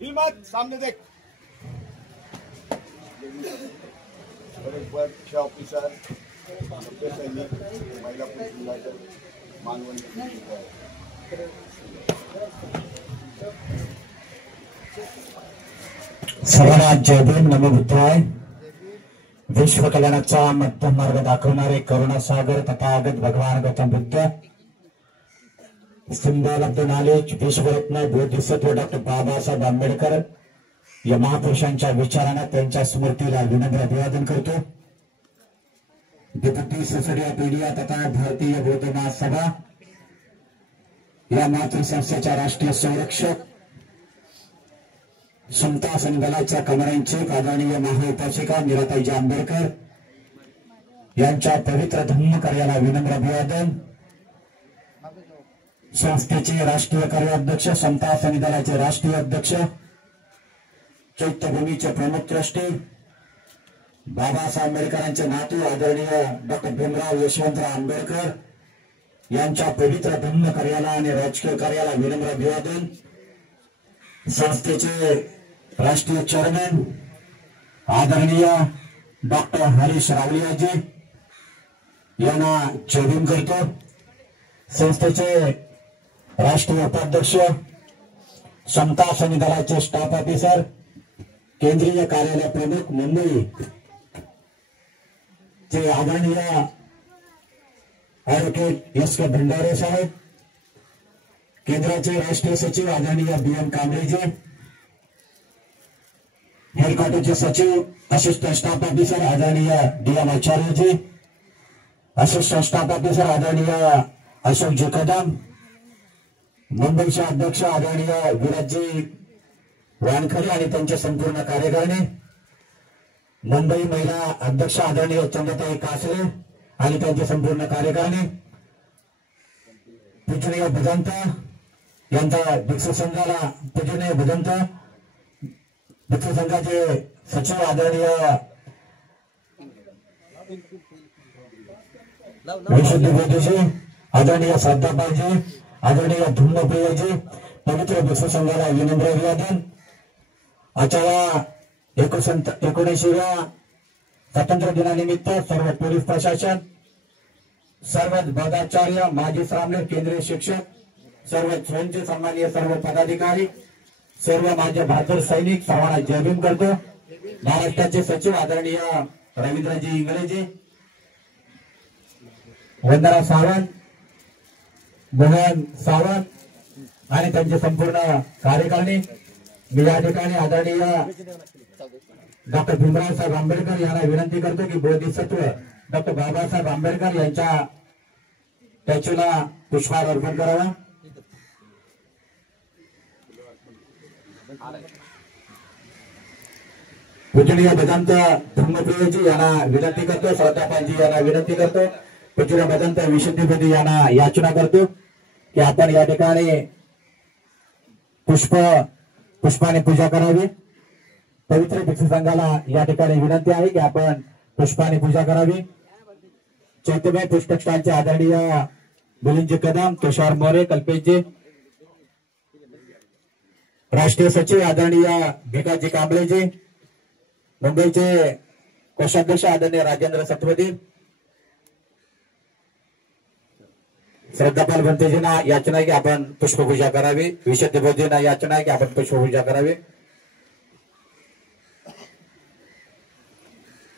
हिम्मत सामने देख। ऑफिसर सैनिक महिला पुलिस मानवन सर्वांना जय भीम नमो बुद्धाय। विश्व कल्याणाचा मध्यम मार्ग दाखवणारे करुणा सागर तथागत भगवान Gautam Buddha, symbol of the knowledge, विश्वरत्न बोधिसत्व डॉक्टर बाबासाहेब आंबेडकर या महापुरुषांच्या विचारांना त्यांच्या स्मृतीला विनम्र अभिवादन करतो। डेप्युटी सोसायटी ऑफ इंडिया तथा भारतीय बौद्ध महासभा या मातृसंस्थेच्या राष्ट्रीय संरक्षक समता संघाच्या कमांडरची आदरणीय महाउपासिका मीराताईजी आंबेडकर यांच्या पवित्र धम्म कार्याला विनम्र अभिवादन। संस्थेचे राष्ट्रीय कार्याध्यक्ष, समता संघाचे राष्ट्रीय अध्यक्ष, चैत्यभूमीचे प्रमुख ट्रस्टी, बाबासाहेब आंबेडकरांचे नातू आदरणीय डॉक्टर भीमराव यशवंतराव आंबेडकर यांच्या पवित्र धम्म कार्याला आणि राजकीय कार्याला विनम्र अभिवादन। संस्थेचे राष्ट्रीय चेअरमन आदरणीय डॉक्टर हरीश रावलियाजी यांना जय भीम करतो। संस्थेचे राष्ट्रीय उपाध्यक्ष, समता संघाचे स्टाफ ऑफिसर, केंद्रीय कार्यालय प्रमुख मुंबई चे आदरणीय ॲडव्होकेट एस के भंडारे साहेब, केंद्राचे राष्ट्रीय सचिव आदरणीय बी.एम. कांबळेजी, हेडक्वार्टरचे सचिव असिस्टंट स्टाफ ऑफिसर आदरणीय डी.एम. आचार्यजी, असिस्टंट स्टाफ ऑफिसर आदरणीय अशोकजी कदम, मुंबईचे अध्यक्ष आदरणीय विराजजी वानखडे आणि त्यांचे संपूर्ण कार्यकारिणी, मुंबई महिला अध्यक्ष आदरणीय चंद्रताई कासरे आणि त्यांचे संपूर्ण कार्यकारिणी, पूजनीय भदंत यांचा भिक्षू संघाला पूजनीय भदंत, भिक्षू संघाचे सचिव आदरणीय विशुद्धी बोधीजी, आदरणीय श्रद्धापालजी, आदरणीय धुम्मप्रियजी, पवित्र भिक्षू संघाला विनम्र अभिवादन। आजच्या 19व्या स्वातंत्र्य दिनानिमित्त सर्व पोलीस प्रशासन, सर्व पदाचार्य, माजी सामने, केंद्रीय शिक्षक, सर्व स्वयंचे सन्माननीय सर्व पदाधिकारी, सर्व माझे बहादूर सैनिक सर्वांना जय भीम करतो। महाराष्ट्राचे सचिव आदरणीय रवींद्रजी इंगळेजी, वंदना सावंत, मोहन सावंत आणि त्यांचे संपूर्ण कार्यकारिणी, मी या ठिकाणी आदरणीय डॉक्टर भीमराव साहेब आंबेडकर यांना विनंती करतो की बोधिसत्व डॉक्टर बाबासाहेब आंबेडकर यांच्या स्टॅच्यूला पुष्पहार अर्पण करावा। पूजनीय भदंत धर्मप्रियजी यांना विनंती करतो, श्रद्धापालजी यांना विनंती करतो, पूजनीय भदंत विशुद्धीपदी यांना याचना करतो की आपण या ठिकाणी पुष्पाने पूजा करावी। पवित्र भिक्षू संघाला या ठिकाणी विनंती आहे की आपण पुष्पाने पूजा करावी। चैतन्य पुस्तक स्टॉलचे आदरणीय मिलिंदजी कदम, तुषार मोरे, कल्पेशजी, राष्ट्रीय सचिव आदरणीय भिकाजी कांबळेजी, मुंबईचे कोषाध्यक्ष आदरणीय राजेंद्र सतपथी, श्रद्धापाल भंतेजींना याचना आहे की आपण पुष्पपूजा करावी. विशेष देवजींना याचना आहे की आपण पुष्पपूजा करावी.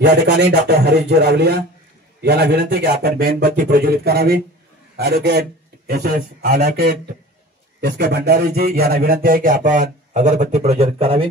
या ठिकाणी डॉक्टर हरीशजी रावलिया यांना विनंती की आपण मेणबत्ती प्रज्वलित करावी. ॲडव्होकेट ॲडव्होकेट एस के भंडारीजी यांना विनंती आहे की आपण अगरबत्ती प्रज्वलित करावी.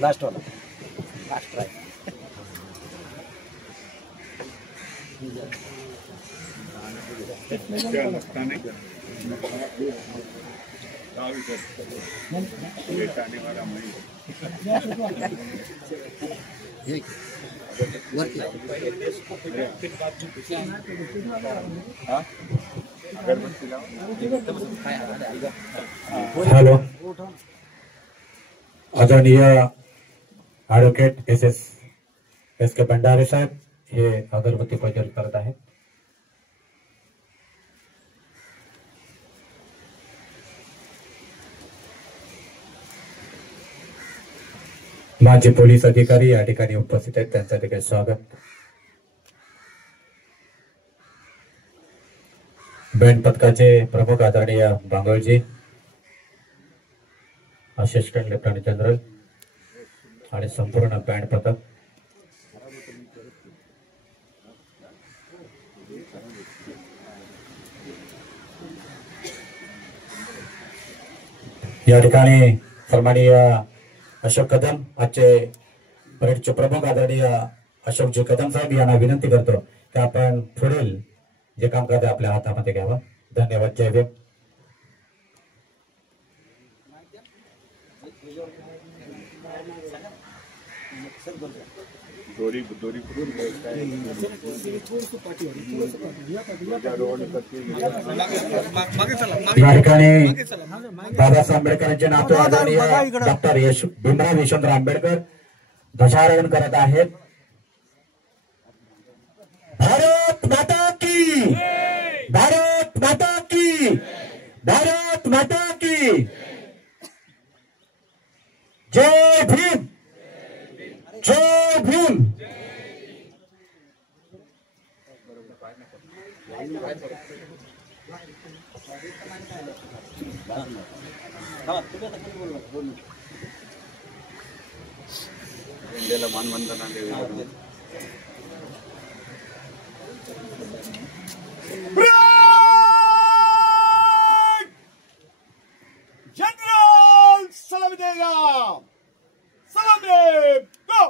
लास्ट वाला लास्ट ट्राई हॅलो, आदरणीय ॲडव्होकेट एस के भंडारे साहेब हे अगरबत्ती प्रज्वलित करत आहेत. माजी पोलीस अधिकारी या ठिकाणी उपस्थित आहेत, त्यांचं देखील स्वागत. बँड पथकाचे प्रमुख आदरणीय बांगळजी, असिस्टंट लेफ्टनंट जनरल आणि संपूर्ण बँड पथक. या ठिकाणी सन्माननीय अशोक कदम, आजचे परेडचे प्रमुख आदरणीय अशोकजी कदम साहेब यांना विनंती करतो की आपण पुढील जे काम करते आपल्या हातामध्ये घ्यावं. धन्यवाद. जय भीम. या ठिकाणी बाबासाहेब आंबेडकरांचे नातू आदरणीय डॉक्टर भीमराव यशवंतराव आंबेडकर ध्वजारोहण करत आहेत. भारत माता की, भारत माता की, भारत माता की जय भीम, जय भीम. मानवंदना जनरल सलामी देगा. सलामी गो.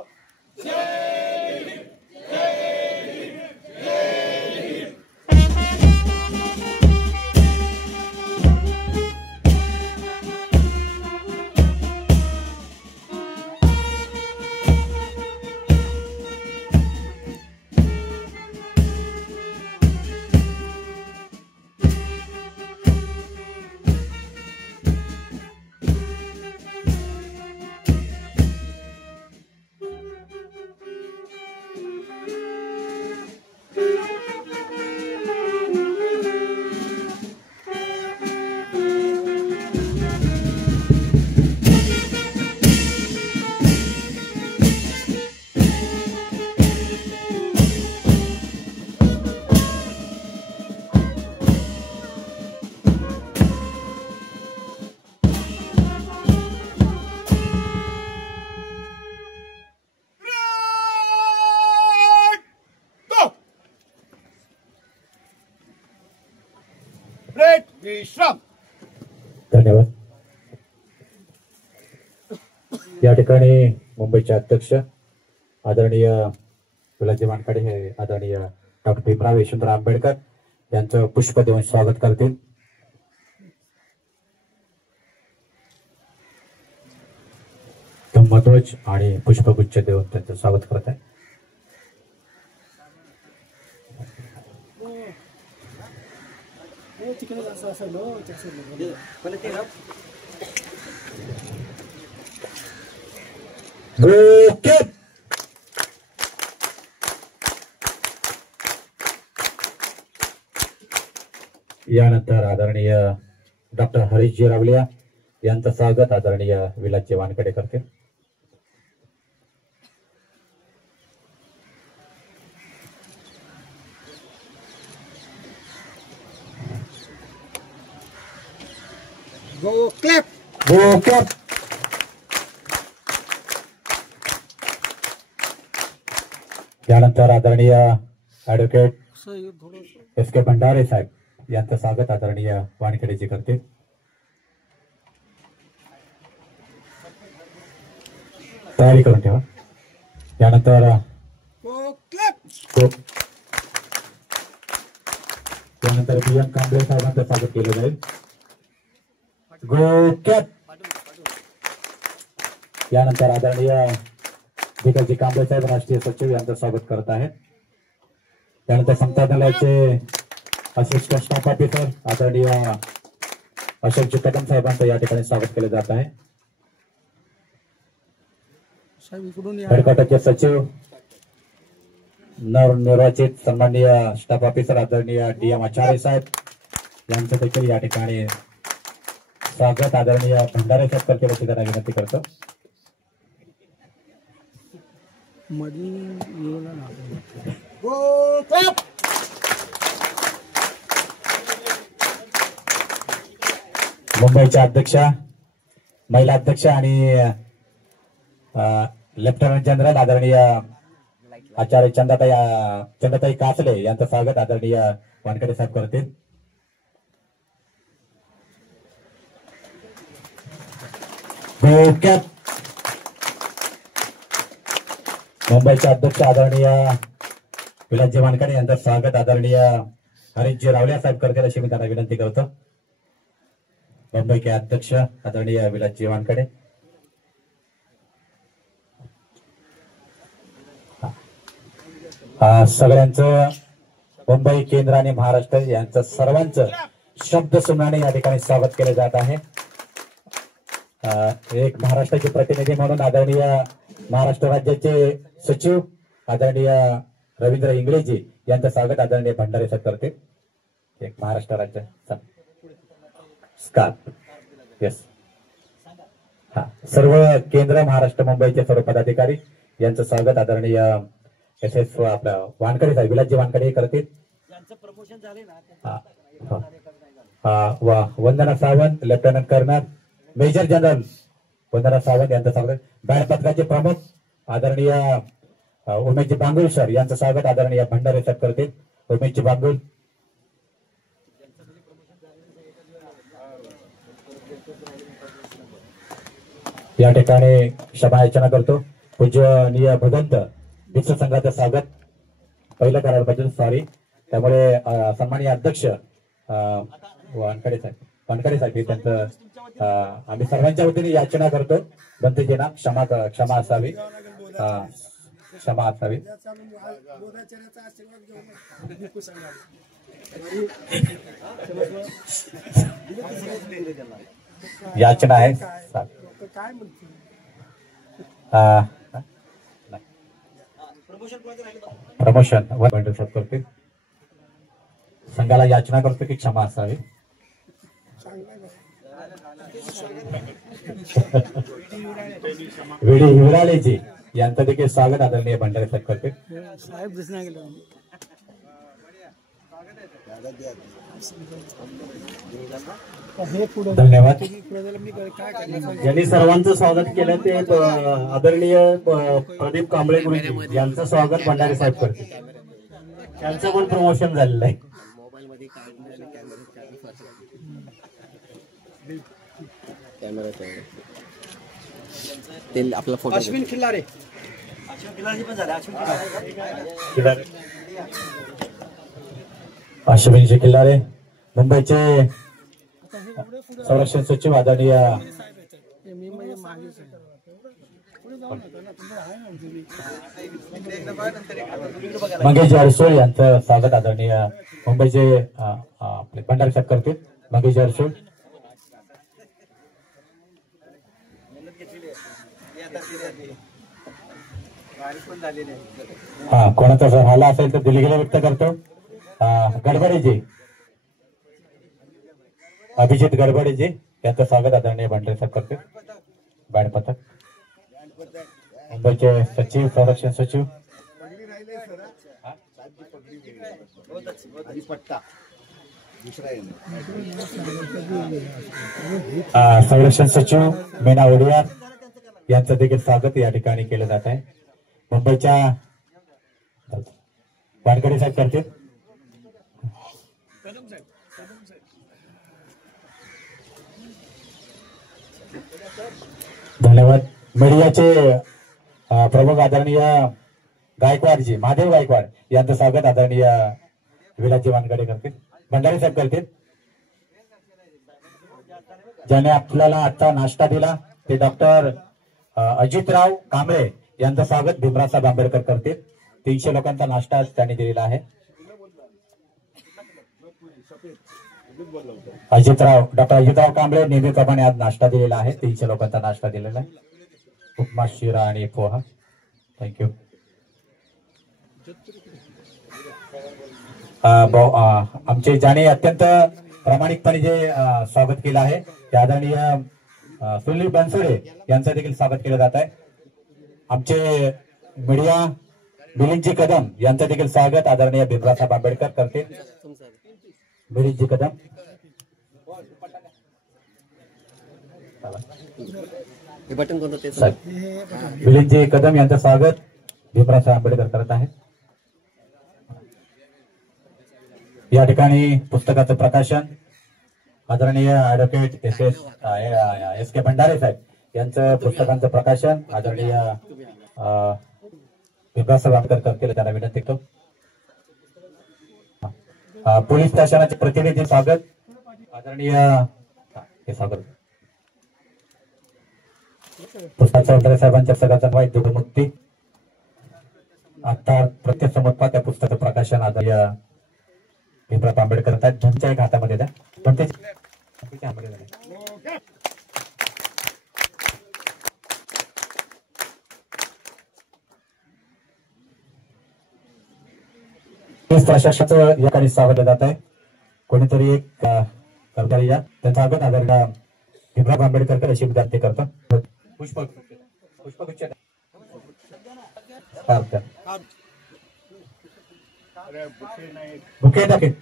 विश्राम. धन्यवाद. ठिकाणी मुंबईचे अध्यक्ष आदरणीय विलाजी वानखडे हे आदरणीय डॉक्टर भीमराव यशवंतराव आंबेडकर यांचं पुष्प देऊन स्वागत करतील. धम्मध्वज आणि पुष्पगुच्छ देऊन त्यांचं स्वागत करत आहे. यानंतर आदरणीय डॉक्टर हरीशजी रावलिया यांचं स्वागत आदरणीय विलासजी वानखडे करतील. गो क्लॅप. यानंतर आदरणीय ऍडव्होकेट एस के भंडारे साहेब यांचं स्वागत आदरणीय वानखेडेजी करतील. तयारी करून ठेवा. यानंतर गो क्लॅप. त्यानंतर बी एम कांबळे साहेबांचं स्वागत केलं जाईल. गो कॅप. यानंतर आदरणीय भिकाजी कांबळे साहेब राष्ट्रीय सचिव यांचं स्वागत करत आहेत. त्यानंतर संचालनालयाचे असिस्टंट स्टाफ ऑफिसर आदरणीय अशोकजी कदम साहेबांचं या ठिकाणी स्वागत केलं जात आहे. हेडक्वार्टरचे सचिव नवनिर्वाचित सन्माननीय स्टाफ ऑफिसर आदरणीय DM आचार्य साहेब यांचं देखील या ठिकाणी स्वागत आदरणीय भंडारे साहेब करतील अशी त्यांना विनंती करतो. गो क्लॅप. मुंबईच्या अध्यक्षा महिला अध्यक्ष आणि लेफ्टनंट जनरल आदरणीय आचार्य चंदाताई कासले यांचं स्वागत आदरणीय वानखडे साहेब करतील. मुंबईचे अध्यक्ष आदरणीय विलासजी वानखडे यांचं स्वागत आदरणीय हरीशजी रावलिया साहेब करतील अशी मी त्यांना विनंती करतो. मुंबईचे अध्यक्ष आदरणीय विलासजी वानखडे. सगळ्यांचं मुंबई केंद्र आणि महाराष्ट्र यांचं सर्वांचं शब्द सुमनाने या ठिकाणी स्वागत केले जात आहे. एक महाराष्ट्राचे प्रतिनिधी म्हणून आदरणीय महाराष्ट्र राज्याचे सचिव आदरणीय रवींद्र इंगळेजी यांचं स्वागत आदरणीय भंडारे साहेब करते. एक महाराष्ट्र राज्य स्कार्फ. येस. हा, सर्व केंद्र महाराष्ट्र मुंबईचे सर्व पदाधिकारी यांचं स्वागत आदरणीय SS आपल्या वानखडे साहेब विलासजी वानखडे करतील. Vandana Sawant lieutenant colonel major general Vandana Sawant यांचं स्वागत. बँड पथकाचे प्रमुख आदरणीय उमेशजी बांगुल सर यांचं स्वागत आदरणीय भंडारे साहेब करतील. उमेशजी बांगुल. या ठिकाणी क्षमायाचना करतो. पूजनीय भगवंत विश्व संघाचं स्वागत पहिलं करायला पाहिजे. सॉरी. त्यामुळे सन्माननीय अध्यक्ष वानखडे साहेब त्यांचं आम्ही सर्वांच्या वतीने याचना करतो. बंधूजींना क्षमा असावी. याचना आहे. प्रमोशन करते. संघाला याचना करतो की क्षमा असावी. वेडी हिवराळेजी यांचं देखील स्वागत आदरणीय भंडारे साहेब करते. धन्यवाद. ज्यांनी सर्वांचं स्वागत केलं ते आदरणीय प्रदीप कांबळे गुरुजी यांचं स्वागत भंडारे साहेब करते. त्यांचं पण प्रमोशन झालेलं आहे. ते आपला फोटो अश्विन खिल्लारे अश्विनजी किल्लारे मुंबईचे संरक्षण सचिव आदरणीय मंगेश अडसूळ यांचं स्वागत आदरणीय मुंबईचे आपले भंडारी साहेब करतील. मंगेश अडसूळ कोणाचा जर आला असेल तर दिलगिरी व्यक्त करतो. गडबडेजी अभिजित गडबडेजी यांचं स्वागत आदरणीय भंडारी साहेब करतील. बँड पथक मुंबईचे सचिव संरक्षण सचिव संरक्षण सचिव मीना ओडियार यांचं देखील स्वागत या ठिकाणी केलं जात आहे. मुंबईच्या वानकडे साहेब करतील. धन्यवाद. मीडियाचे प्रमुख आदरणीय गायकवाडजी महादेव गायकवाड यांचं स्वागत आदरणीय विलाजी वानकडे करतील. भंडारी साहेब करतील. ज्याने आपल्याला आता नाश्ता दिला ते डॉक्टर अजितराव कांबळे यांचं स्वागत भीमरावसाहेब आंबेडकर करतील. 300 लोकांचा नाश्ता त्यांनी दिलेला आहे. डॉक्टर अजितराव कांबळे नेहमीप्रमाणे आज नाश्ता दिलेला आहे. 300 लोकांचा नाश्ता दिलेला आहे. उपमा शिरा आणि पोहा. थँक्यू. आमचे ज्याने अत्यंत प्रामाणिकपणे जे स्वागत केलं आहे ते आदरणीय सुनील बनसोडे यांचं देखील स्वागत केलं जात आहे. आमचे मीडिया मिलिंदजी कदम यांचं देखील स्वागत आदरणीय भीमरावसाहेब आंबेडकर करतील. मिलिंदजी कदम बटन कोणतं ते मिलिंदजी कदम यांचं स्वागत भीमरावसाहेब आंबेडकर करत आहेत. या ठिकाणी पुस्तकाचं प्रकाशन आदरणीय ऍडव्होकेट एस के भंडारे साहेब यांचं पुस्तकांचं प्रकाशन आदरणीय भीमरावसाहेब आंबेडकर करतील. त्यांना विनंती करतो. पोलीस स्टेशनाचे प्रतिनिधी स्वागत आदरणीय स्वागत पुस्तकाच्या साहेबांच्या पुस्तकाचा वाईट दुर्मुक्ती आता प्रत्येक समोर त्या पुस्तकाचं प्रकाशन आदरणीय भीमराव आंबेडकर आहेत. त्यांच्या एक हातामध्ये द्या. पण प्रशासनाचं या ठिकाणी स्वागत जात आहे. कोणीतरी एक कर्मचारी या त्यांचं स्वागत आदरणीय भीमराव आंबेडकर अशी विद्यार्थी करतो. पुष्पगुच्छ बुके टाकेल.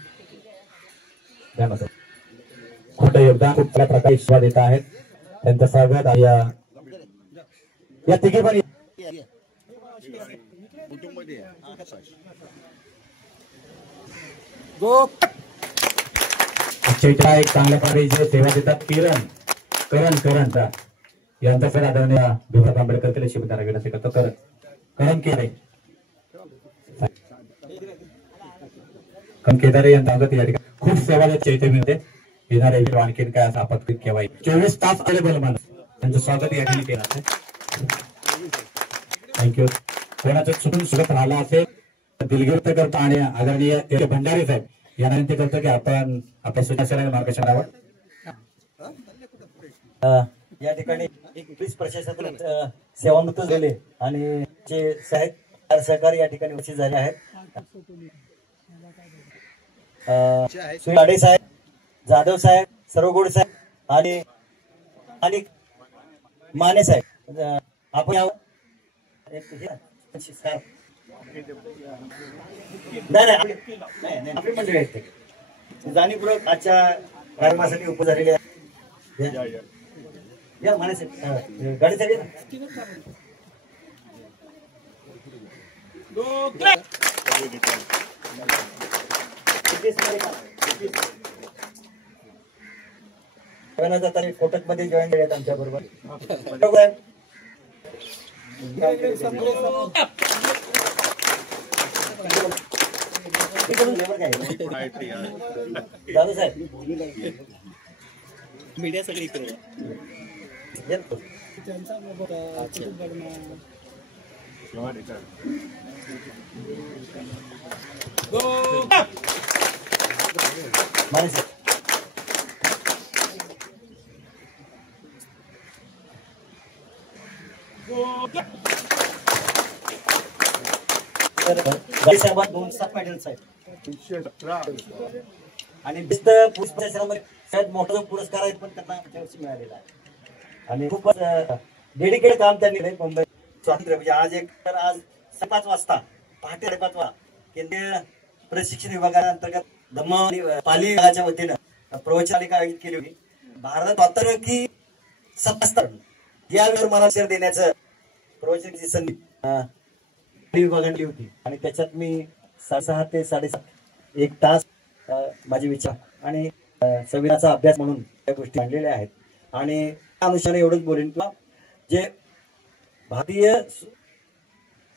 खोटं योगदान खूप चांगल्या प्रकारे शिवा देत आहेत. त्यांचं स्वागत या तिघे पण एक चांगल्या प्रकारे जे सेवा देतात करण यांचा सर आदरणीय भीमराव आंबेडकर केले शिवदारा विनंती करतो. करण केदारे यांचा स्वागत या ठिकाणी खूप सेवा देत चैतन्य येणारे आणखीन काय असं आपत्ती केव्हा 24 तास अवेलेबल माणूस त्यांचं स्वागत या ठिकाणी केलं आहे. थँक्यू. कोणाचं चुकून सुगत राहिला असेल तर दिलगिरी करतो आणि आदरणीय भंडारी साहेब यांना विनंती करतो की आपण आपल्या सूचना मार्गदर्शनावर या ठिकाणी एक पोलीस प्रशासनातून सेवामुक्त झाले आणि जे साहेब सहकारी या ठिकाणी उपस्थित झाले आहेत. सुयाडे साहेब, जाधव साहेब, सरवगोड साहेब आणि माने साहेब आपण आपली मंडळी आहेत जाणीवपूर्वक आजच्या कार्यक्रमासाठी उपस्थित झालेले आहेत. या माने साहेब गाडी साहेब कोटक मध्ये जॉईन झाले आमच्या बरोबर. दादा साहेब मीडिया सगळी इकडे माने साहेब साहेबात 207 मेडल साहेब आणि बेस्ट पोलीस प्रशासनामध्ये सगळ्यात मोठा जो पुरस्कार आहे पण त्यांना मागच्या वर्षी मिळालेला आहे आणि खूपच डेडिकेटेड काम त्यांनी केलंय. मुंबई स्वातंत्र्य म्हणजे आज आज 5 वाजता पहाटे 5:30 वाजता केंद्रीय प्रशिक्षण विभागाअंतर्गत धम्म आणि पाली विभागाच्या वतीनं प्रवचनालिका आयोजित केली होती. भारत स्वातंत्र्य की 77 यावर मला शेअर देण्याचं प्रवचनाची संधी विभागाने दिली होती आणि त्याच्यात मी 6:30 ते 7:30 1 तास माझे विचार आणि संविधानाचा अभ्यास म्हणून त्या गोष्टी मांडलेल्या आहेत आणि त्या अनुषंगाने एवढंच बोलेन किंवा जे भारतीय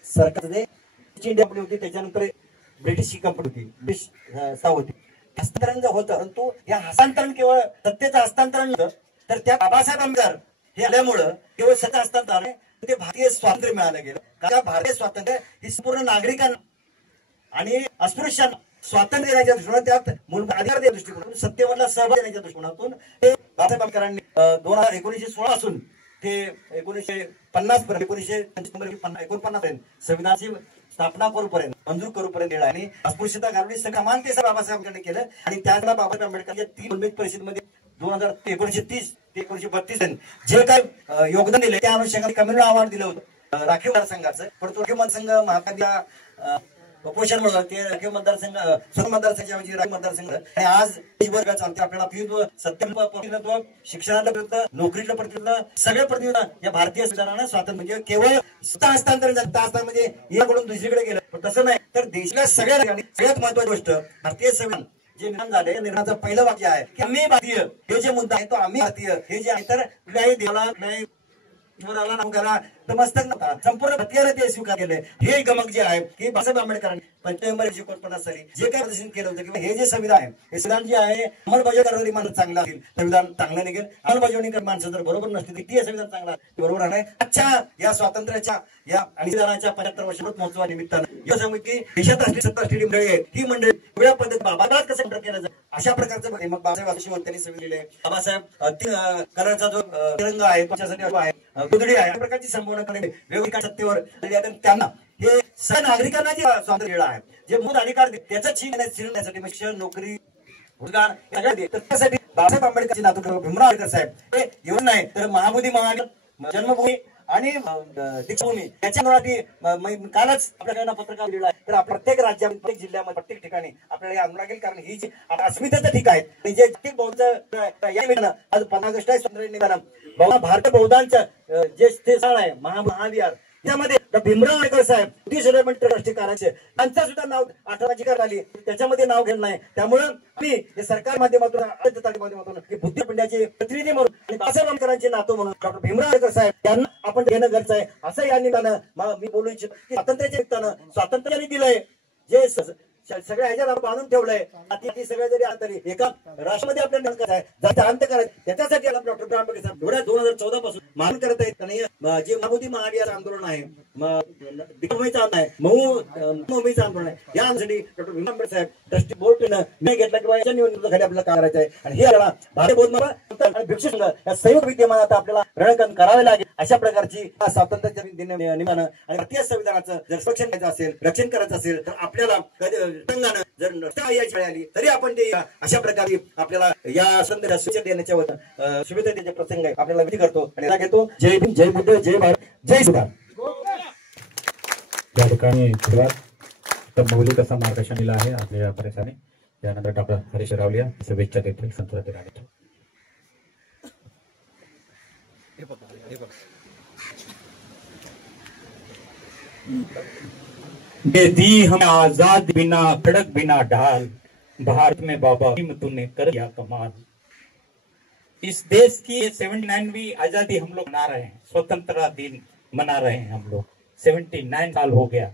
सरकारने इंडिया कंपनी होती त्याच्यानंतर ब्रिटिश कंपनी होती ब्रिटिश होती हस्तांतरण होतं परंतु या हस्तांतरण केवळ सत्तेचं हस्तांतरण नव्हतं तर त्या बाबासाहेब आंबेडकर हे आल्यामुळं केवळ सत्ता हस्तांतरण ते भारतीय स्वातंत्र्य मिळालं गेलं. कारण भारतीय स्वातंत्र्य ही संपूर्ण नागरिकांना आणि अस्पृश्यांना स्वातंत्र्य देण्याच्या दृष्टीकोनातून त्यात मूलभूत अधिकार देण्याच्या दृष्टीकोनातून सत्तेमधला सहभाग देण्याच्या दृष्टीकोनातून ते बाबासाहेब आंबेडकरांनी 1916 पासून ते 1950 पर्यंत 1949 पर्यंत संविधानाची स्थापना करूपर्यंत मंजूर करूपर्यंत गेला आणि अस्पृश्यता घालवली समानतेचं बाबासाहेब आंबेडकरांनी केलं आणि त्याला बाबासाहेब आंबेडकरांच्या 3 मुंबई परिषदेमध्ये 1930 ते 1932 जे काय योगदान दिले त्या अनुषंगाने कम्युनिटी अवॉर्ड दिलं होतं राखीव मतदारसंघाचं परंतु राखीव मतदारसंघ महाकाद्या उपोषण म्हणून ते राखीव मतदारसंघ सर्व मतदारसंघाच्या राखीव मतदारसंघ आणि आज वर्ग चालते आपल्याला प्रतिनिधित्व शिक्षणाचं प्रतिनिधित्व नोकरीचं प्रतिनिधित्व सगळे प्रतिनिधित्व या भारतीय संविधानानं स्वातंत्र्य म्हणजे केवळ सत्ता हस्तांतरण हस्तांतरण म्हणजे याकडून दुसरीकडे गेलं पण तसं नाही तर देशाला सगळ्यात महत्वाची गोष्ट भारतीय संविधान जे निर्माण झाले निर्माणाचं पहिलं वाक्य आहे की आम्ही भारतीय हे जे मुद्दा आहे तो आम्ही भारतीय हे जे आहे तर कुठल्याही देवाला कुठल्याही मस्तक नव्हता संपूर्ण भारतीयाने ते स्वीकार केले. हे गमक जे आहे की बाबासाहेब आंबेडकरांनी 25 नोव्हेंबर 1949 साली जे काही प्रदर्शन केलं होतं किंवा हे जे संविधान आहे हे संविधान जे आहे अंमलबजावणी करणारी माणसं चांगला असेल संविधान चांगलं निघेल अंमलबजावणी करणारी माणसं जर बरोबर नसतील तर ते संविधान चांगला बरोबर नाही. आजच्या या स्वातंत्र्याच्या या आणि संविधानाच्या 75 वर्षात महोत्सवानिमित्तानं या समिती देशात असलेली 17 स्टेडियम मंडळी आहे ही मंडळी वेगळ्या पद्धतीने बाबासाहेब कसं केलं जातं अशा प्रकारचं मग बाबासाहेब त्यांनी संविधान दिले. बाबासाहेब कलरचा जो तिरंगा आहे त्याच्यासाठी आहे गुदडी आहे प्रकारची संभावना करणे वेगवेगळ्या सत्तेवर त्यांना हे सर्व नागरिकांना जे स्वातंत्र्य आहे जे मूळ अधिकार त्याचा चिरण्यासाठी शिक्षण नोकरी रोजगार त्यासाठी बाबासाहेब आंबेडकरची नातू भीमराव आंबेडकर साहेब हे एवढं नाही तर महाबोधी महानगर जन्मभूमी आणि दीक्षाभूमी याच्या कालच आपल्याकडे पत्रकार लिहिलं आहे तर प्रत्येक राज्यामध्ये प्रत्येक जिल्ह्यामध्ये प्रत्येक ठिकाणी आपल्याला आंदोलन लागेल कारण ही जी अस्मितेचं ठीक आहे आणि जे जागतिक बौद्ध या निमित्तानं आज 15 ऑगस्ट आहे स्वातंत्र्य निमित्तानं भारत बौद्धांचं जे स्थळ आहे महाविहार त्यामध्ये भीमराव आंबेडकर साहेब ब्रिटिश ट्रस्टी करायचे त्यांचं सुद्धा नाव 18 जी आली त्याच्यामध्ये नाव घेतलं नाही. त्यामुळे आम्ही हे सरकार माध्यमातून बुद्धिपिंडाचे प्रतिनिधी म्हणून आणि बाबासाहेब आंबेडकरांचे नातू म्हणून डॉक्टर भीमराव आंबेडकर साहेब यांना आपण घेणं गरजेचं आहे असं या निमित्तानं मी बोलू इच्छितो की स्वातंत्र्याच्या निमित्तानं स्वातंत्र्याने दिलंय जे सगळ्या ह्याच्यात आपण आणून ठेवलंय ती सगळ्या जरी तरी एका राष्ट्रामध्ये आपल्याला करायचं आहे अंत करायचं त्याच्यासाठी डॉक्टर भीमराव आंबेडकर साहेब एवढ्या 2014 पासून मान करत आहेत आणि जे महाबोधी महाविहार आंदोलन आहे दीक्षाभूमीचं आंदोलन आहे महूमीचं आंदोलन आहे यासाठी डॉक्टर भीमराव आंबेडकर साहेब ट्रस्टी बोर्डनं निर्णय घेतला किंवा याच्या निवडणुकीसाठी आपल्याला काम करायचं आहे आणि हे आपल्याला भारतीय बौद्ध आणि भिक्षू संघ या संयुक्त विद्यमान आता आपल्याला रणकन करावे लागेल अशा प्रकारची स्वातंत्र्याच्या निमित्तानं आणि भारतीय संविधानाचं जर संरक्षण करायचं असेल रक्षण करायचं असेल तर आपल्याला जर याची वेळ आली तरी आपण ते अशा प्रकारे आपल्याला या संदर्भात सूचना देण्याच्या शुभेच्छा प्रसंग आपल्याला विधी करतो आणि घेतो. जय भीम जय बुद्ध जय भारत जय सुधार. या ठिकाणी सुरुवात मौलिक असा मार्गदर्शन दिला आहे आपल्या परिसराने. त्यानंतर डॉक्टर हरीश रावलिया शुभेच्छा देतील संतोष ये दी हमें आजाद बिना खड़क बिना ढाल भारत में बाबा तूने कर दिया कमाल. इस देश की 79वीं आजादी हम लोग मना रहे हैं स्वतंत्रता दिन मना रहे हैं हम लोग। 79 साल हो गया।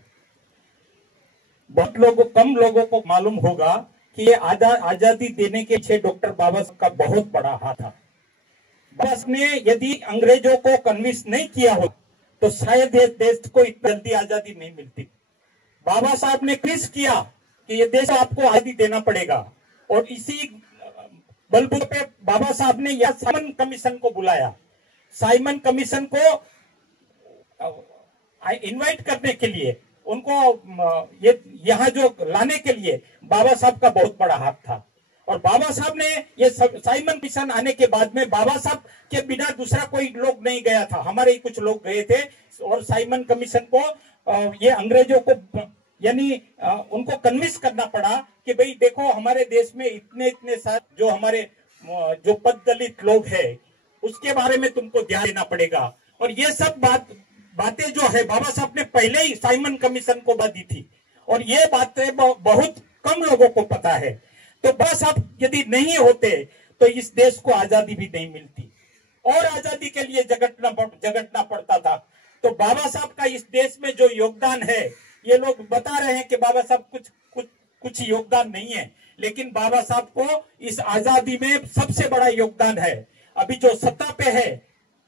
बहुत लोगों, कम लोगों को मालूम होगा कि ये आजादी देने के पीछे डॉक्टर बाबा साहब का बहुत बड़ा हाथ था। बाबा साहब ने यदि अंग्रेजों को कन्विंस नहीं किया हो तो शायद ये देश को इतनी जल्दी आजादी नहीं मिलती। बाबा साहब ने क्लिस किया कि ये देश आपको आजादी देना पड़ेगा, और इसी बलबूते पे बाबा साहब ने यह साइमन कमीशन को बुलाया। साइमन कमीशन को इनवाइट करने के लिए, उनको ये यहाँ जो लाने के लिए बाबा साहब का बहुत बड़ा हाथ था। और बाबा साहब ने ये साइमन कमीशन आने के बाद में बाबा साहब के बिना दूसरा कोई लोग नहीं गया था, हमारे ही कुछ लोग गए थे। और साइमन कमीशन को ये अंग्रेजों को यानी उनको कन्विंस करना पड़ा कि भाई देखो, हमारे देश में इतने इतने साथ जो हमारे जो पद दलित लोग हैं उसके बारे में तुमको ध्यान देना पड़ेगा। और ये सब बातें जो है बाबा साहब ने पहले ही साइमन कमीशन को दी थी, और ये बातें बहुत कम लोगों को पता है। तो बाबा साहब यदि नहीं होते तो इस देश को आजादी भी नहीं मिलती, और आजादी के लिए जगटना पड़ता था। तो बाबा साहब का इस देश में जो योगदान है, ये लोग बता रहे हैं कि बाबा साहब कुछ योगदान नहीं है, लेकिन बाबा साहब को इस आजादी में सबसे बड़ा योगदान है। अभी जो सत्ता पे है,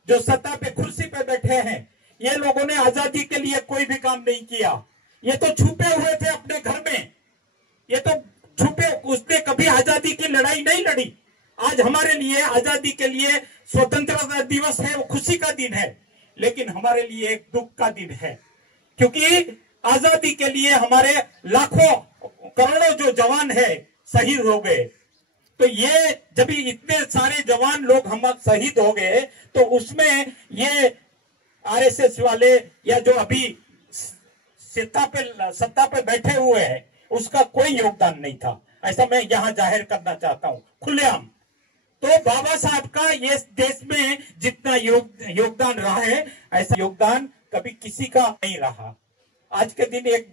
जो सत्ता पे कुर्सी पे बैठे हैं, ये लोगों ने आजादी के लिए कोई भी काम नहीं किया। ये तो छुपे हुए थे अपने घर में, ये तो छुपे, उसने कभी आजादी की लड़ाई नहीं लड़ी। आज हमारे लिए आजादी के लिए स्वतंत्रता दिवस है, वो खुशी का दिन है, लेकिन हमारे लिए एक दुख का दिन है, क्योंकि आजादी के लिए हमारे लाखों करोड़ों जो जवान है शहीद हो गए। तो ये जब इतने सारे जवान लोग हम शहीद हो गए, तो उसमें ये आरएसएस वाले या जो अभी सत्ता पे बैठे हुए हैं, उसका कोई योगदान नहीं था। ऐसा मैं यहाँ जाहिर करना चाहता हूँ खुलेआम। तो बाबा साहब का ये देश में जितना योगदान रहा है, ऐसा योगदान कभी किसी का नहीं रहा। आज के दिन एक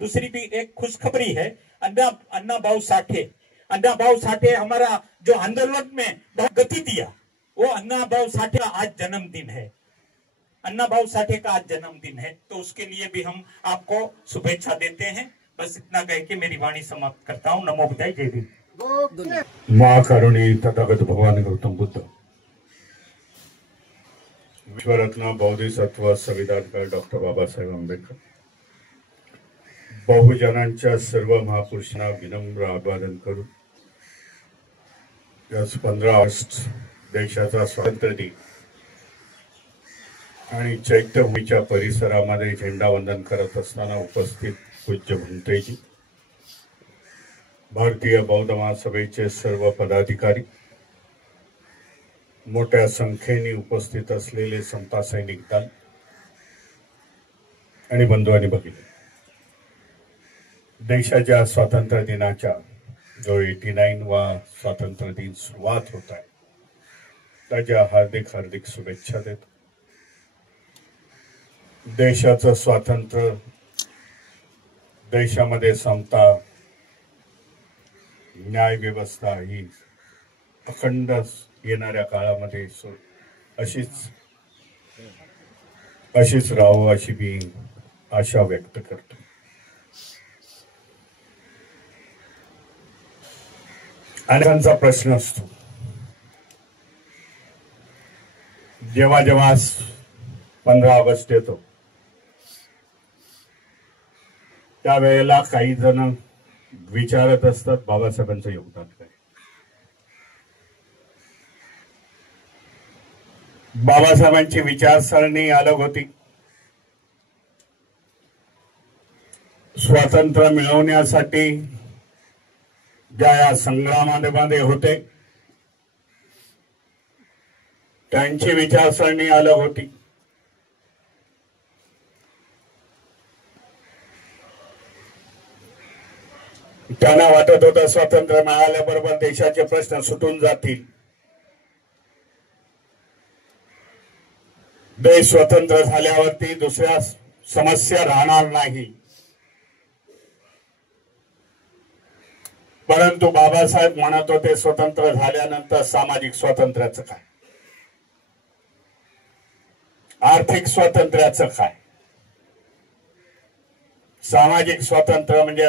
दूसरी भी एक खुशखबरी है। अन्ना भाऊ साठे हमारा जो आंदोलन में बहुत गति दिया, वो अन्ना भाऊ साठे का आज जन्मदिन है। अन्ना भाऊ साठे का आज जन्मदिन है, तो उसके लिए भी हम आपको शुभेच्छा देते हैं। बस इतना कह के मेरी वाणी समाप्त करता हूँ। नमो बुद्धाय, जय भीम। महाकरुणी तथागत भगवान गौतम बुद्ध, विश्वरत्न बोधिसत्व संविधानकार डॉक्टर बाबासाहेब आंबेडकर, बहुजनांच्या सर्व महापुरुषांना विनम्र अभिवादन करून आज 15 ऑगस्ट देशाचा स्वातंत्र्य दिन आणि चैत्यभूमीच्या परिसरामध्ये झेंडावंदन करत असताना उपस्थित पूज्य भंतेजी, भारतीय बौद्ध महासभेचे सर्व पदाधिकारी, मोठ्या संख्येने उपस्थित असलेले समता सैनिक दल आणि बंधू आणि भगिनी, देशाच्या स्वातंत्र्य दिनाच्या जो 89वा स्वातंत्र्य दिन सुरुवात होत आहे, त्याच्या हार्दिक हार्दिक शुभेच्छा देतो। देशाचं स्वातंत्र्य, देशामध्ये समता, न्याय व्यवस्था ही अखंड येणाऱ्या काळामध्ये अशीच राहो अशी मी आशा व्यक्त करतो। अनेकांचा प्रश्न असतो, जेव्हा 15 ऑगस्ट येतो त्यावेळेला काही जण विचारत असतात बाबासाहेबांचं योगदान काय। बाबासाहेबांची विचारसरणी अलग होती। स्वातंत्र्य मिळवण्यासाठी ज्या या संग्रामामध्ये होते त्यांची विचारसरणी अलग होती। त्यांना वाटत होतं स्वातंत्र्य मिळाल्याबरोबर देशाचे प्रश्न सुटून जातील, देश स्वतंत्र झाल्यावरती दुसऱ्या समस्या राहणार नाही। परंतु बाबासाहेब म्हणत होते स्वतंत्र झाल्यानंतर सामाजिक स्वातंत्र्याचं काय। आर्थिक स्वातंत्र्याचं काय, सामाजिक स्वातंत्र्य म्हणजे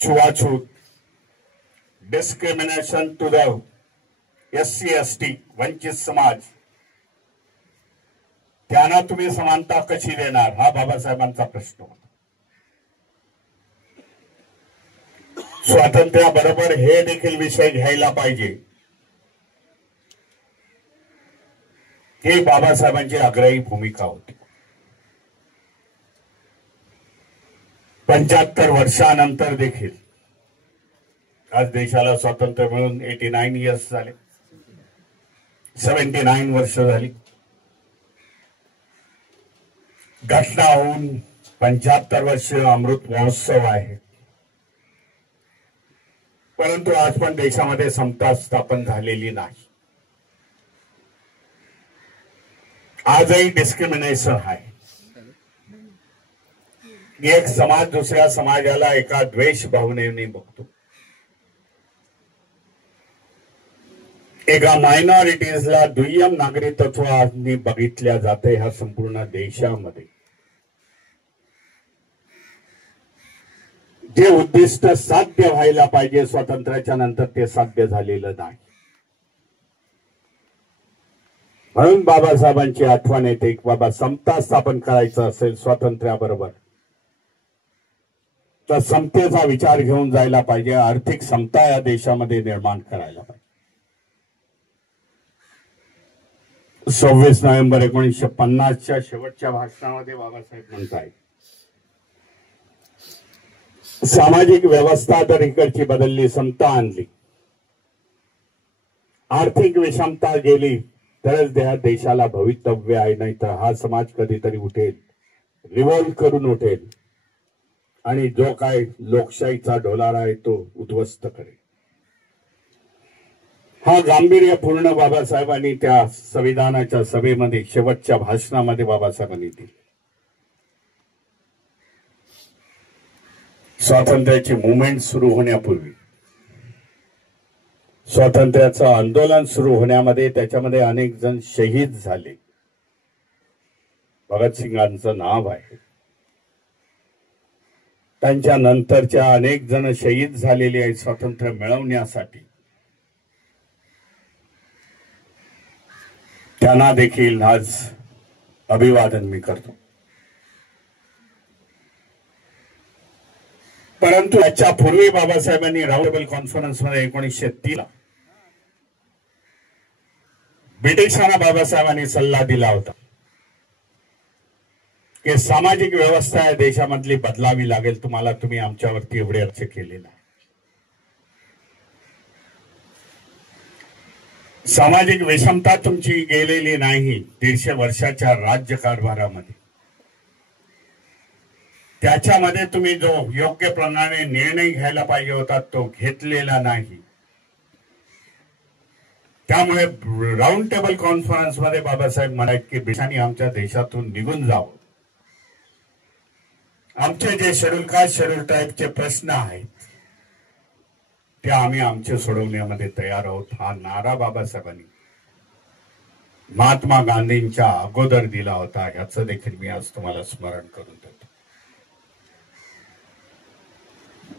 छुआछूत, discrimination to the SC ST वंचित समाज, त्यांना तुम्ही समानता कशी देणार, हा बाबासाहेबांचा प्रश्न होता. स्वातंत्र्याबरोबर हे देखील विषय घ्यायला पाहिजे, ही बाबासाहेबांची आग्रही भूमिका होती. 75 वर्षानंतर देखील आज देशाला स्वातंत्र्य मिळून 89 इयर्स झाले, 79 वर्ष झाली. घटना होऊन 75 वर्ष अमृत महोत्सव आहे, परंतु आज पण देशामध्ये समता स्थापन झालेली नाही. आजही डिस्क्रिमिनेशन आहे. एक समाज दुसऱ्या समाजाला एका द्वेष भावनेने बघतो, एका मायनॉरिटीजला दुय्यम नागरिकत्वाने बघितल्या जाते. ह्या संपूर्ण देशामध्ये जे उद्दिष्ट साध्य व्हायला पाहिजे स्वातंत्र्याच्या नंतर ते साध्य झालेलं नाही. म्हणून बाबासाहेबांची आठवण येते की बाबा समता स्थापन करायचं असेल स्वातंत्र्याबरोबर तर समतेचा विचार घेऊन जायला पाहिजे. आर्थिक समता या देशामध्ये निर्माण करायला पाहिजे. 26 नोव्हेंबर 1950च्या शेवटच्या भाषणामध्ये बाबासाहेब म्हणतायत, सामाजिक व्यवस्था तर इकडची बदलली, समता आणली, आर्थिक विषमता गेली तरच ह्या देशाला भवितव्य आहे, नाही तर हा समाज कधीतरी उठेल, रिव्होल्ट करून उठेल आणि जो काय लोकशाहीचा डोलारा आहे तो उद्ध्वस्त करेल. हा गांभीर्यपूर्ण बाबासाहेबांनी त्या संविधानाच्या सभेमध्ये शेवटच्या भाषणामध्ये बाबासाहेबांनी दिली. स्वातंत्र्याची मुवमेंट सुरू होण्यापूर्वी, स्वातंत्र्याचं आंदोलन सुरू होण्यामध्ये त्याच्यामध्ये अनेक जण शहीद झाले. भगतसिंगांचं नाव आहे. त्यांच्या नंतरच्या अनेक जण शहीद झालेले आहेत स्वातंत्र्य मिळवण्यासाठी. त्यांना देखील आज अभिवादन मी करतो. परंतु याच्या पूर्वी बाबासाहेबांनी राऊंड टेबल कॉन्फरन्समध्ये 1903 ब्रिटिशांना बाबासाहेबांनी सल्ला दिला होता की सामाजिक व्यवस्था या देशामधली बदलावी लागेल, तुम्ही आमच्यावरती एवढे अर्ज केले नाही. सामाजिक विषमता तुमची गेलेली नाही 150 वर्षाच्या राज्यकारभारामध्ये. त्याच्यामध्ये तुम्ही जो योग्य प्रमाणे निर्णय घ्यायला पाहिजे होता तो घेतलेला नाही. त्यामुळे राऊंड टेबल कॉन्फरन्स मध्ये बाबासाहेब म्हणाले की ब्रिटिशांनी आमच्या देशातून निघून जावं. आमचे जे शेड्यूल कास्ट शेड्यूल टाईपचे प्रश्न आहेत ते आम्ही आमचे सोडवण्यामध्ये तयार आहोत. हा नारा बाबासाहेबांनी महात्मा गांधींच्या अगोदर दिला होता. ह्याचं देखील मी आज तुम्हाला स्मरण करून देतो.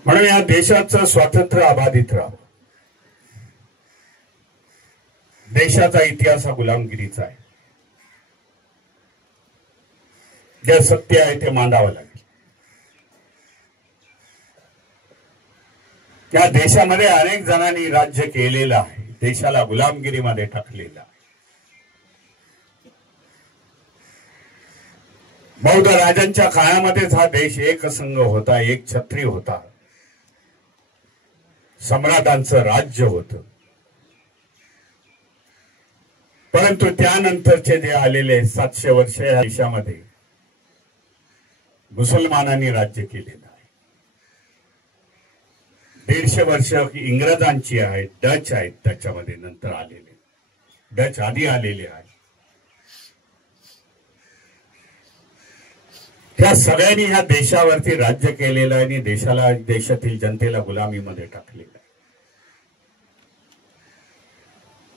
म्हणून या देशाचं स्वातंत्र्य अबाधित राहावं. देशाचा इतिहास हा गुलामगिरीचा आहे. जे सत्य आहे ते मांडावं लागेल. त्या देशामध्ये अनेक जणांनी राज्य केलेलं आहे, देशाला गुलामगिरीमध्ये टाकलेलं आहे. बौद्ध राजांच्या काळामध्येच हा देश एकसंघ होता, एक छत्री होता, सम्राटांचं राज्य होतं. परंतु त्यानंतरचे जे आलेले 700 वर्ष या देशामध्ये मुसलमानांनी राज्य केलेलं आहे. 150 वर्ष इंग्रजांची आहेत, डच आहेत, त्याच्यामध्ये नंतर आलेले, डच आधी आलेले आहेत. त्या सगळ्यांनी ह्या देशावरती राज्य केलेलं आहे आणि देशाला, देशातील जनतेला गुलामीमध्ये टाकलेलं आहे.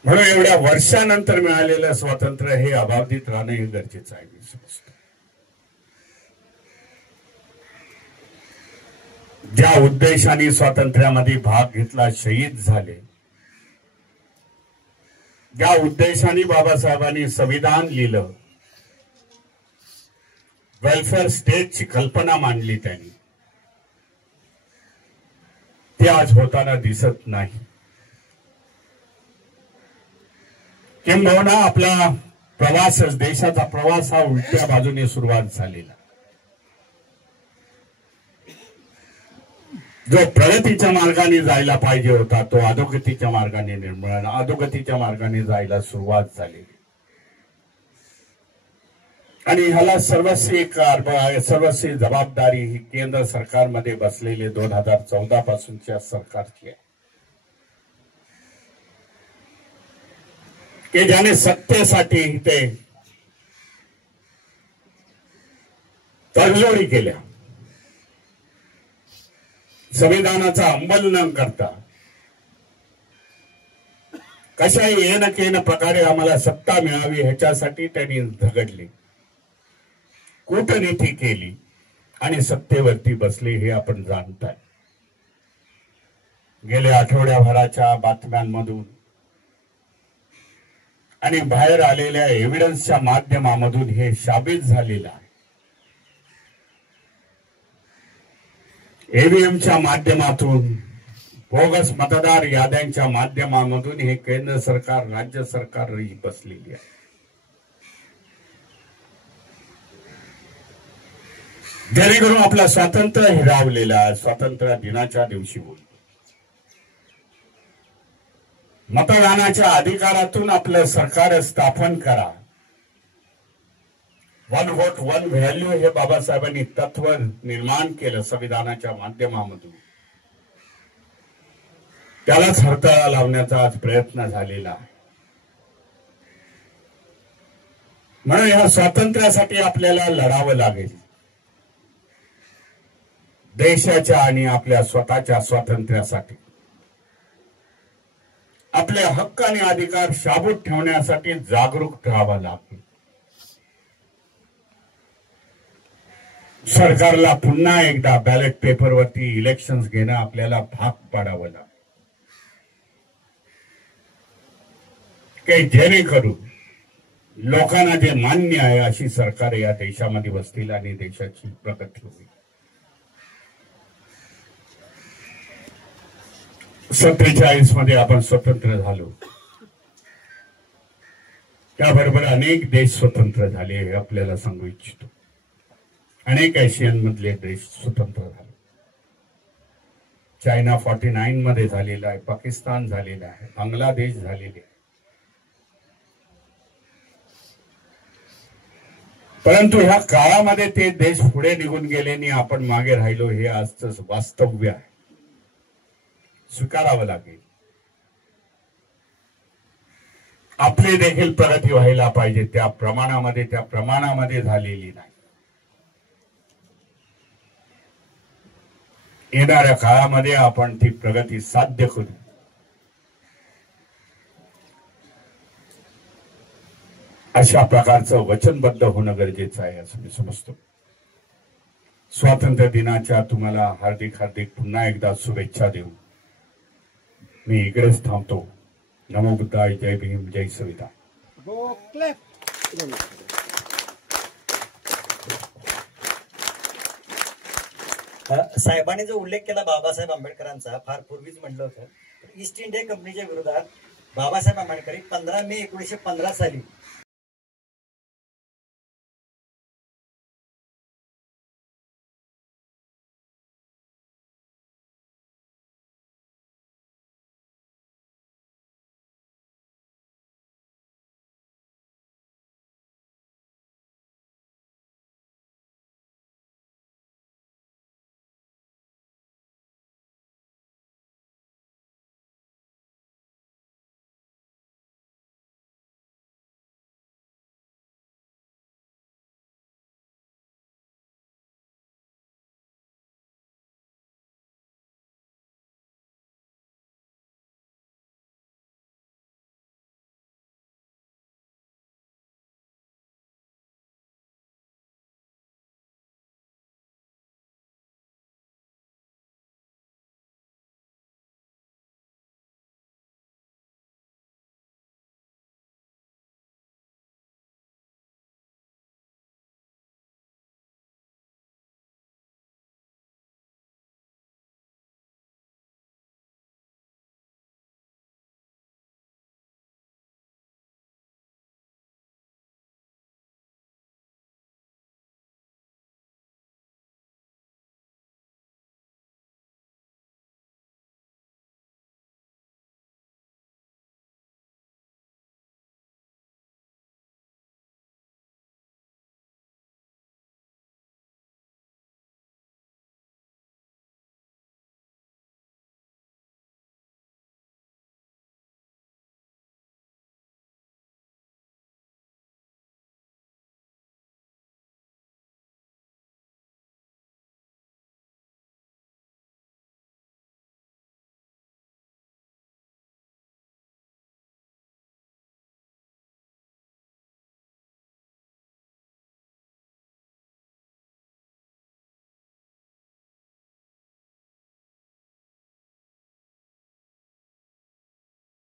म्हणून एवढ्या वर्षानंतर मिळालेलं स्वातंत्र्य हे अबाधित राहणं हे गरजेचं आहे मी समजतो. ज्या उद्देशाने स्वातंत्र्यामध्ये भाग घेतला, शहीद झाले, ज्या उद्देशाने बाबासाहेबांनी संविधान लिहिलं, वेलफेअर स्टेटची कल्पना मांडली त्यांनी, ते आज होताना दिसत नाही. किंबहुना आपला प्रवासच, देशाचा प्रवास हा उलट्या बाजूने सुरुवात झालेला. जो प्रगतीच्या मार्गाने जायला पाहिजे होता तो अधोगतीच्या मार्गाने अधोगतीच्या मार्गाने जायला सुरुवात झाली. आणि ह्याला सर्वस्वी जबाबदारी ही केंद्र सरकारमध्ये बसलेले 2014 पासूनच्या सरकारची आहे, की ज्याने सत्तेसाठी ते तडजोडी केल्या, संविधानाचा अंमल न करता कशाही येन केन प्रकारे आम्हाला सत्ता मिळावी ह्याच्यासाठी त्यांनी झगडले, कूटनीती केली आणि सत्तेवरती बसले हे आपण जाणताय. गेल्या आठवड्याभराच्या बातम्यांमधून आणि बाहेर आलेल्या एव्हिडन्सच्या माध्यमामधून हे साबित झालेलं आहे. ईव्हीएमच्या माध्यमातून, बोगस मतदार याद्यांच्या माध्यमामधून हे केंद्र सरकार, राज्य सरकार बसलेली आहे. जेणेकरून आपलं स्वातंत्र्य हिरावलेलं स्वातंत्र्य दिनाच्या दिवशी बोल, मतदानाच्या अधिकारातून आपलं सरकार स्थापन करा. वन व्होट वन व्हॅल्यू हे बाबासाहेबांनी तत्व निर्माण केलं संविधानाच्या माध्यमामधून. त्यालाच हरताळ लावण्याचा आज प्रयत्न झालेला आहे. म्हणून या स्वातंत्र्यासाठी आपल्याला लढावं लागेल. देशाच्या आणि आपल्या स्वतःच्या स्वातंत्र्यासाठी, आपले हक्क आणि अधिकार शाबूत ठेवण्यासाठी जागरूक राहावं लागेल. सरकारला पुन्हा एकदा बॅलेट पेपरवरती इलेक्शन्स घेणं आपल्याला भाग पाडावं लागेल, की जेणेकरून लोकांना जे मान्य आहे अशी सरकार या देशामध्ये बसतील आणि देशाची प्रगती होईल. 47 मध्ये आपण स्वतंत्र झालो, त्याबरोबर अनेक देश स्वतंत्र झाले हे आपल्याला सांगू इच्छितो. अनेक एशियन मधले देश स्वतंत्र झाले. चायना 49 मध्ये झालेला आहे, पाकिस्तान झालेला आहे, बांगलादेश झालेले आहे. परंतु ह्या काळामध्ये ते देश पुढे निघून गेले आणि आपण मागे राहिलो हे आजचं वास्तव्य आहे, स्वीकारावं लागेल. आपली देखील प्रगती व्हायला पाहिजे, त्या प्रमाणामध्ये झालेली नाही. येणाऱ्या काळामध्ये आपण ती प्रगती साध्य करू. अशा प्रकारचं वचनबद्ध होणं गरजेचं आहे असं मी समजतो. स्वातंत्र्य दिनाच्या तुम्हाला हार्दिक पुन्हा एकदा शुभेच्छा देऊ. मी इकडेच थांबतो. नमो बुद्धाय. जय भीम, जय संविधान. Go clap. साहेबांनी जो उल्लेख केला बाबासाहेब आंबेडकरांचा, फार पूर्वीच म्हटलं होतं, ईस्ट इंडिया कंपनीच्या विरोधात बाबासाहेब आंबेडकर 15 मे 1915 साली